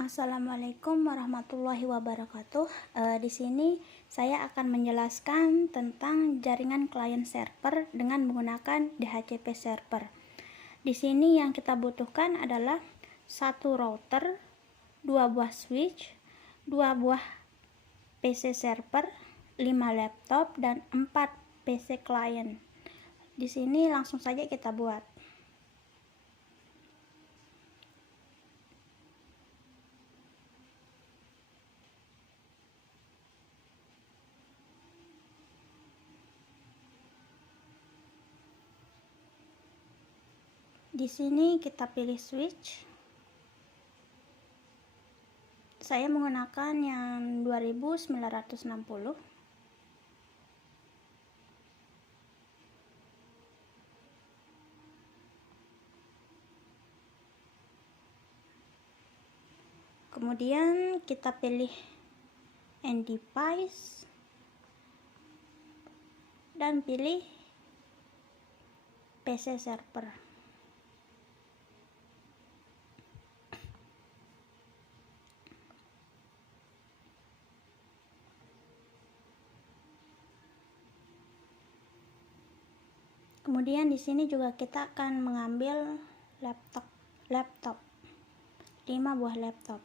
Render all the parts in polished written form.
Assalamualaikum warahmatullahi wabarakatuh. Di sini saya akan menjelaskan tentang jaringan client server dengan menggunakan DHCP server. Di sini yang kita butuhkan adalah satu router, dua buah switch, dua buah PC server, 5 laptop, dan 4 PC client. Di sini langsung saja kita buat. Di sini kita pilih switch. Saya menggunakan yang 2960. Kemudian kita pilih end device dan pilih PC server. Kemudian di sini juga kita akan mengambil laptop 5 buah laptop.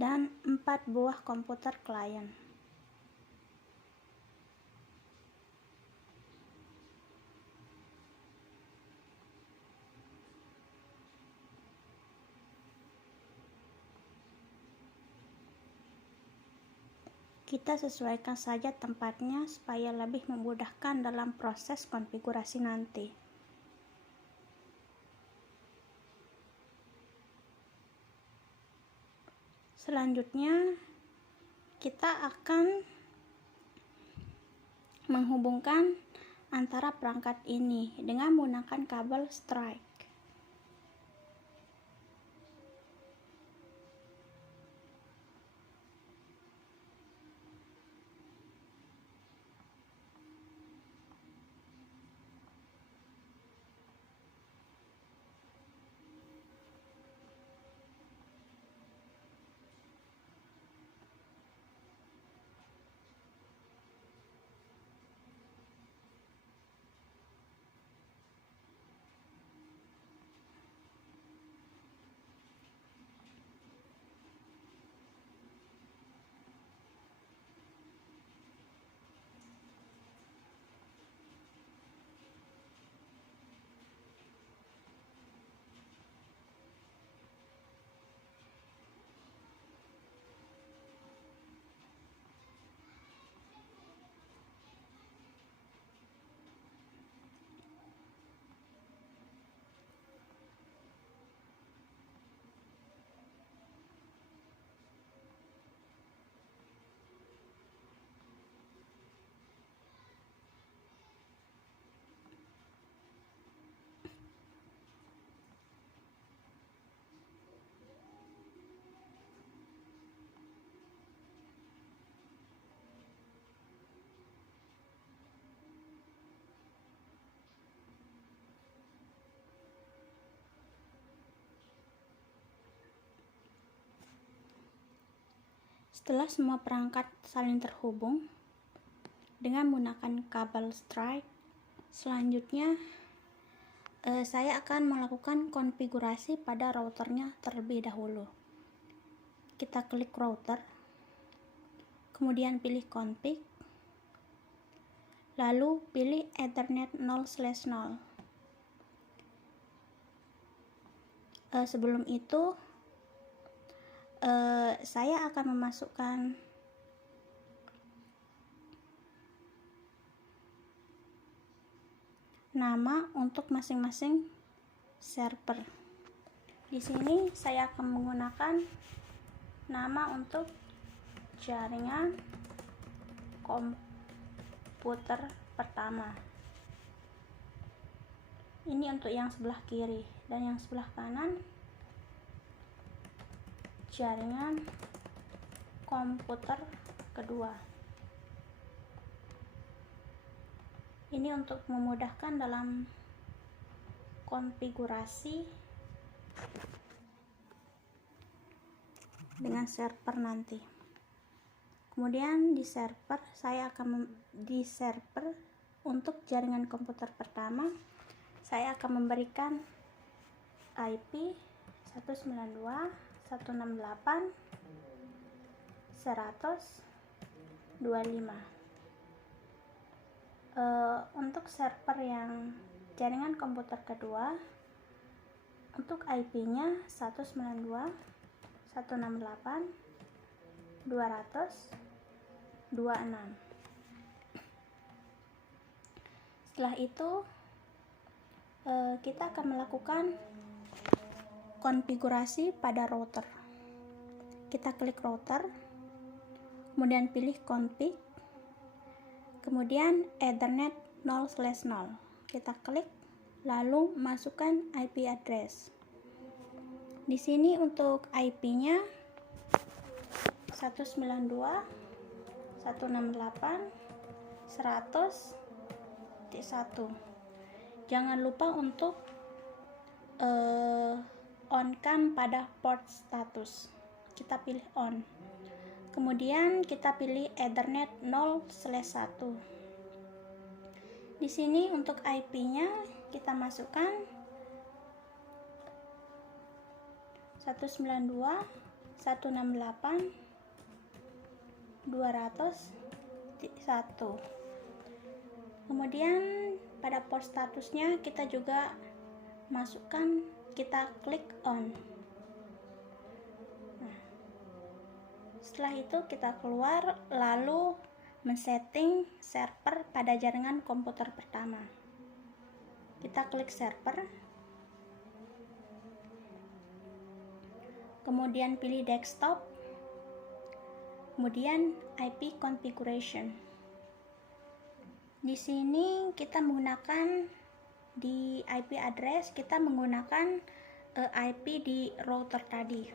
Dan 4 buah komputer klien. Kita sesuaikan saja tempatnya supaya lebih memudahkan dalam proses konfigurasi nanti. Selanjutnya kita akan menghubungkan antara perangkat ini dengan menggunakan kabel strike. Setelah semua perangkat saling terhubung dengan menggunakan kabel strike, selanjutnya saya akan melakukan konfigurasi pada routernya terlebih dahulu. Kita klik router, kemudian pilih config, lalu pilih Ethernet 0/0. Sebelum itu saya akan memasukkan nama untuk masing-masing server. Di sini saya akan menggunakan nama untuk jaringan komputer pertama. Ini untuk yang sebelah kiri, dan yang sebelah kanan jaringan komputer kedua. Ini untuk memudahkan dalam konfigurasi dengan server nanti. Kemudian di server untuk jaringan komputer pertama saya akan memberikan IP 192.168.100.25. Untuk server yang jaringan komputer kedua, untuk IP-nya 192.168.200.26. Setelah itu kita akan melakukan konfigurasi pada router. Kita klik router, kemudian pilih config, kemudian Ethernet 0/0. Kita klik, lalu masukkan IP address. Di sini untuk IP-nya 192.168.100.1. Jangan lupa untuk on-cam pada port status. Kita pilih on. Kemudian kita pilih Ethernet 0/1. Di sini untuk IP-nya kita masukkan 192.168.200.1. Kemudian pada port statusnya kita juga masukkan, kita klik on. Setelah itu kita keluar, lalu men-setting server pada jaringan komputer pertama. Kita klik server, kemudian pilih desktop, kemudian IP configuration. Di sini kita menggunakan di IP address, kita menggunakan IP di router tadi.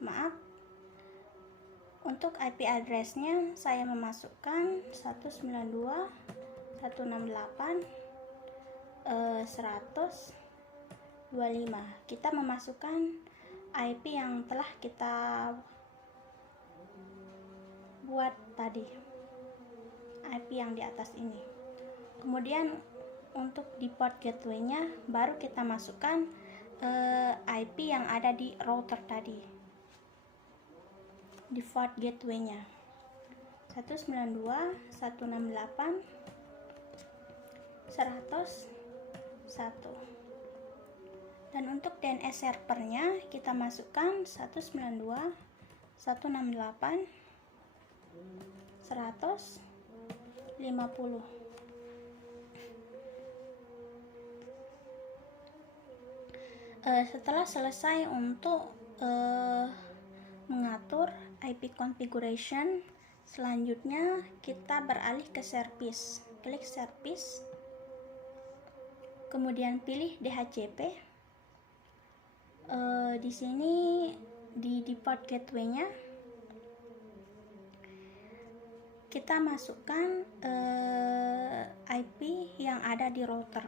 Maaf, untuk IP addressnya saya memasukkan 192.168.100.25. Kita memasukkan IP yang telah kita buat tadi, IP yang di atas ini. Kemudian untuk di port gateway-nya baru kita masukkan IP yang ada di router tadi, default gateway-nya 192.168.100.1. Dan untuk DNS servernya kita masukkan 192.168.100.50. Setelah selesai untuk mengatur IP configuration, selanjutnya kita beralih ke service. Klik service, kemudian pilih DHCP. Di sini di default gateway-nya kita masukkan IP yang ada di router.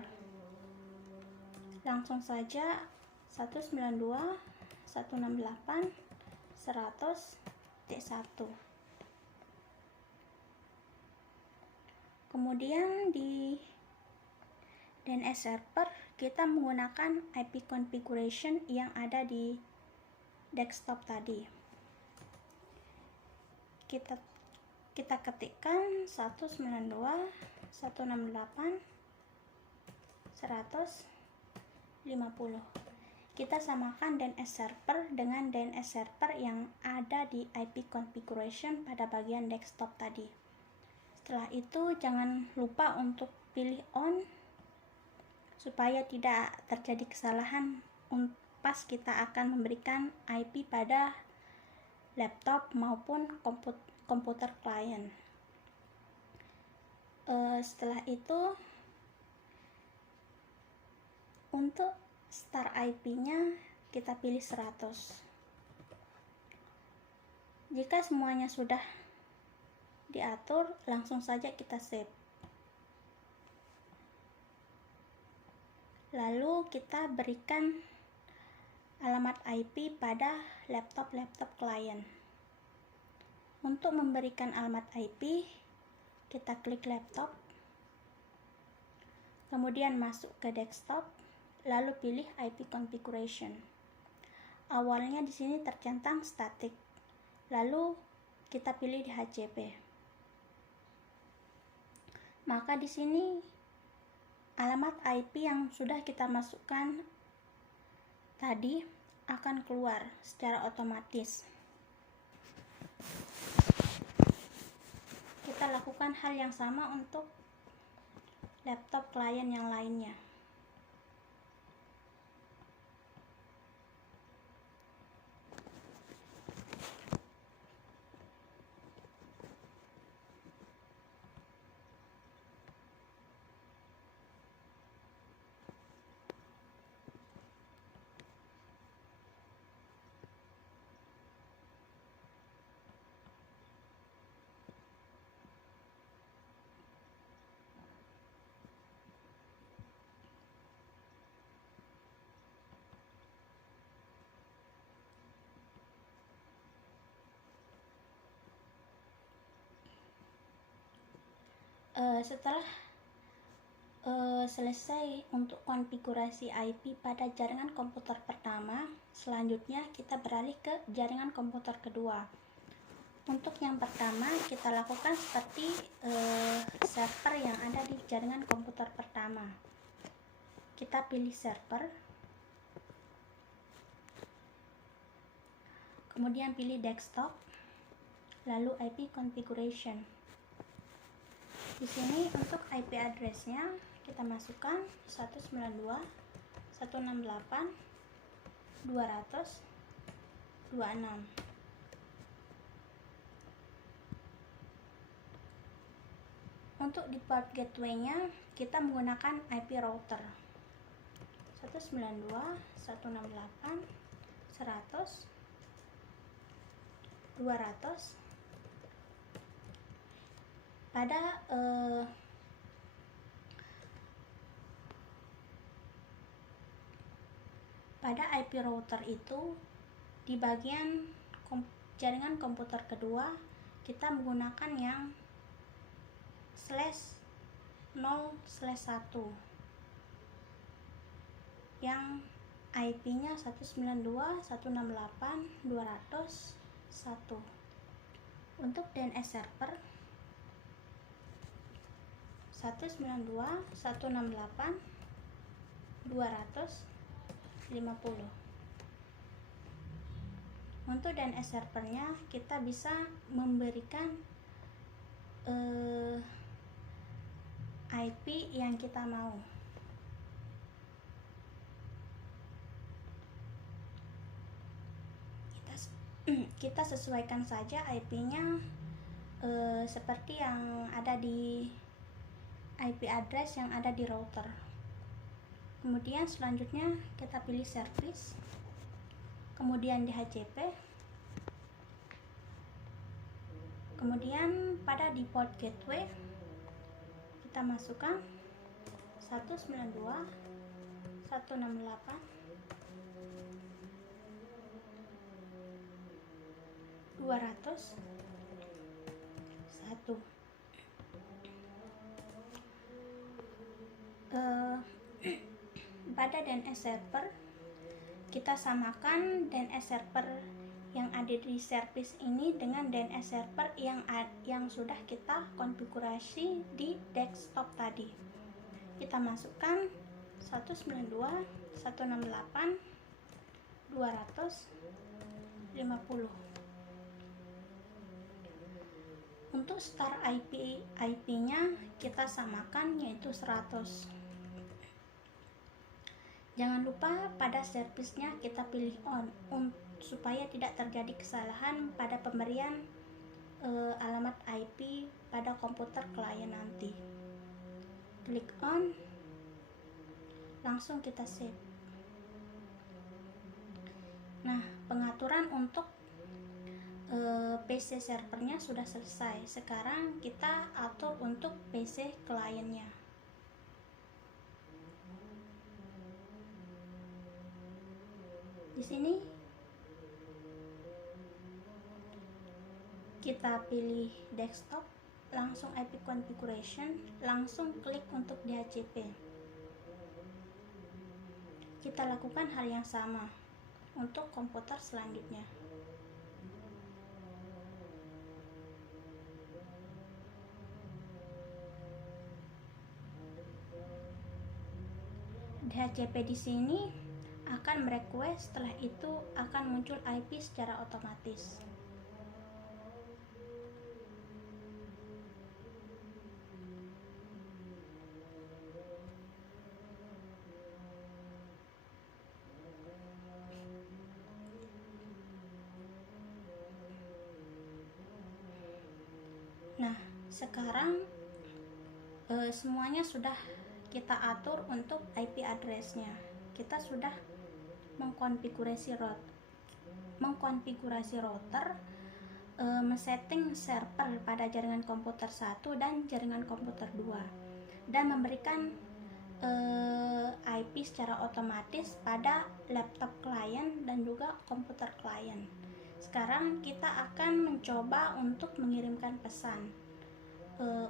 Langsung saja 192.168.100.1. Kemudian di DNS server kita menggunakan IP configuration yang ada di desktop tadi. Kita ketikkan 192.168.100.50. Kita samakan DNS server dengan DNS server yang ada di IP configuration pada bagian desktop tadi. Setelah itu jangan lupa untuk pilih on supaya tidak terjadi kesalahan pas kita akan memberikan IP pada laptop maupun komputer klien. Setelah itu, untuk start IP-nya kita pilih 100. Jika semuanya sudah diatur, langsung saja kita save. Lalu kita berikan alamat IP pada laptop klien. Untuk memberikan alamat IP, kita klik laptop, kemudian masuk ke desktop, lalu pilih IP configuration. Awalnya di sini tercentang static, lalu kita pilih DHCP. Maka di sini alamat IP yang sudah kita masukkan tadi akan keluar secara otomatis. Kita lakukan hal yang sama untuk laptop klien yang lainnya. Setelah selesai untuk konfigurasi IP pada jaringan komputer pertama, selanjutnya kita beralih ke jaringan komputer kedua. Untuk yang pertama, kita lakukan seperti server yang ada di jaringan komputer pertama. Kita pilih server, kemudian pilih desktop, lalu IP configuration. Di sini untuk IP address-nya kita masukkan 192.168.200.26. Untuk di port gateway-nya kita menggunakan IP router 192.168.100.200. Pada IP router itu, di bagian jaringan komputer kedua kita menggunakan yang /0/1 yang IP-nya 192.168.200.1. Untuk DNS server 192.168.250. Untuk DNS servernya kita bisa memberikan IP yang kita mau. Kita sesuaikan saja IP-nya seperti yang ada di IP address yang ada di router. Kemudian selanjutnya kita pilih service, kemudian DHCP, kemudian pada default gateway kita masukkan 192.168.200.1. Pada DNS server kita samakan DNS server yang ada di service ini dengan DNS server yang sudah kita konfigurasi di desktop tadi. Kita masukkan 192.168.250. Untuk start IP-nya kita samakan, yaitu 100. Jangan lupa pada servisnya kita pilih on supaya tidak terjadi kesalahan pada pemberian alamat IP pada komputer klien nanti. Klik on, langsung kita save. Nah, pengaturan untuk PC servernya sudah selesai. Sekarang kita atur untuk PC kliennya. Di sini kita pilih desktop, langsung IP configuration, langsung klik untuk DHCP. Kita lakukan hal yang sama untuk komputer selanjutnya. DHCP di sini akan merequest, setelah itu akan muncul IP secara otomatis. Nah, sekarang semuanya sudah kita atur untuk IP address-nya. Kita sudah mengkonfigurasi router, men-setting server pada jaringan komputer 1 dan jaringan komputer 2, dan memberikan IP secara otomatis pada laptop klien dan juga komputer klien. Sekarang kita akan mencoba untuk mengirimkan pesan.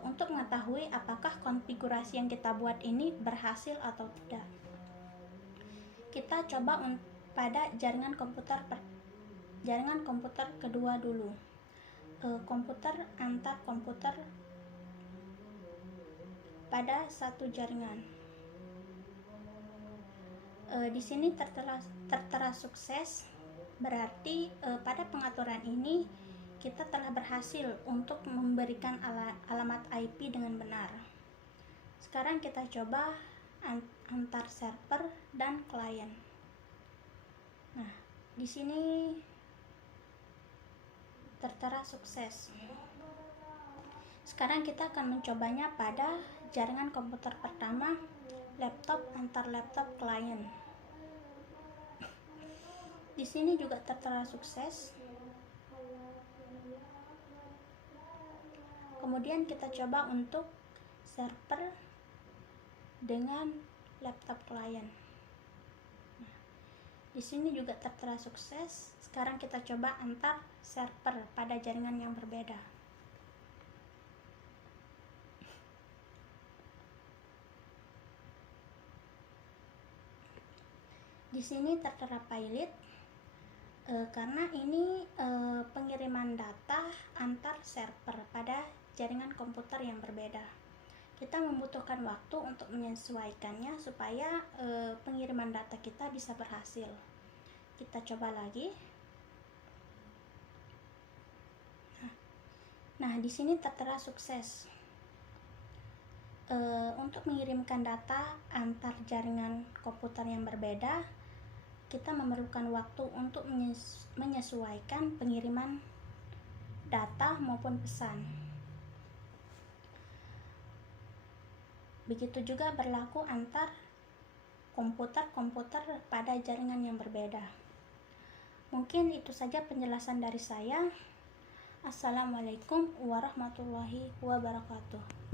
Untuk mengetahui apakah konfigurasi yang kita buat ini berhasil atau tidak, kita coba pada jaringan komputer kedua dulu, komputer antar komputer pada satu jaringan. Di sini tertera sukses, berarti pada pengaturan ini kita telah berhasil untuk memberikan alamat IP dengan benar. Sekarang kita coba antar server dan klien. Nah, di sini tertera sukses. Sekarang kita akan mencobanya pada jaringan komputer pertama, laptop antar laptop klien. Di sini juga tertera sukses. Kemudian kita coba untuk server dengan laptop klien. Nah, di sini juga tertera sukses. Sekarang kita coba antar server pada jaringan yang berbeda. Di sini tertera pilot, karena ini pengiriman data antar server pada jaringan komputer yang berbeda. Kita membutuhkan waktu untuk menyesuaikannya supaya pengiriman data kita bisa berhasil. Kita coba lagi. Nah, di sini tertera sukses. Untuk mengirimkan data antar jaringan komputer yang berbeda, kita memerlukan waktu untuk menyesuaikan pengiriman data maupun pesan. Begitu juga berlaku antar komputer-komputer pada jaringan yang berbeda. Mungkin itu saja penjelasan dari saya. Assalamualaikum warahmatullahi wabarakatuh.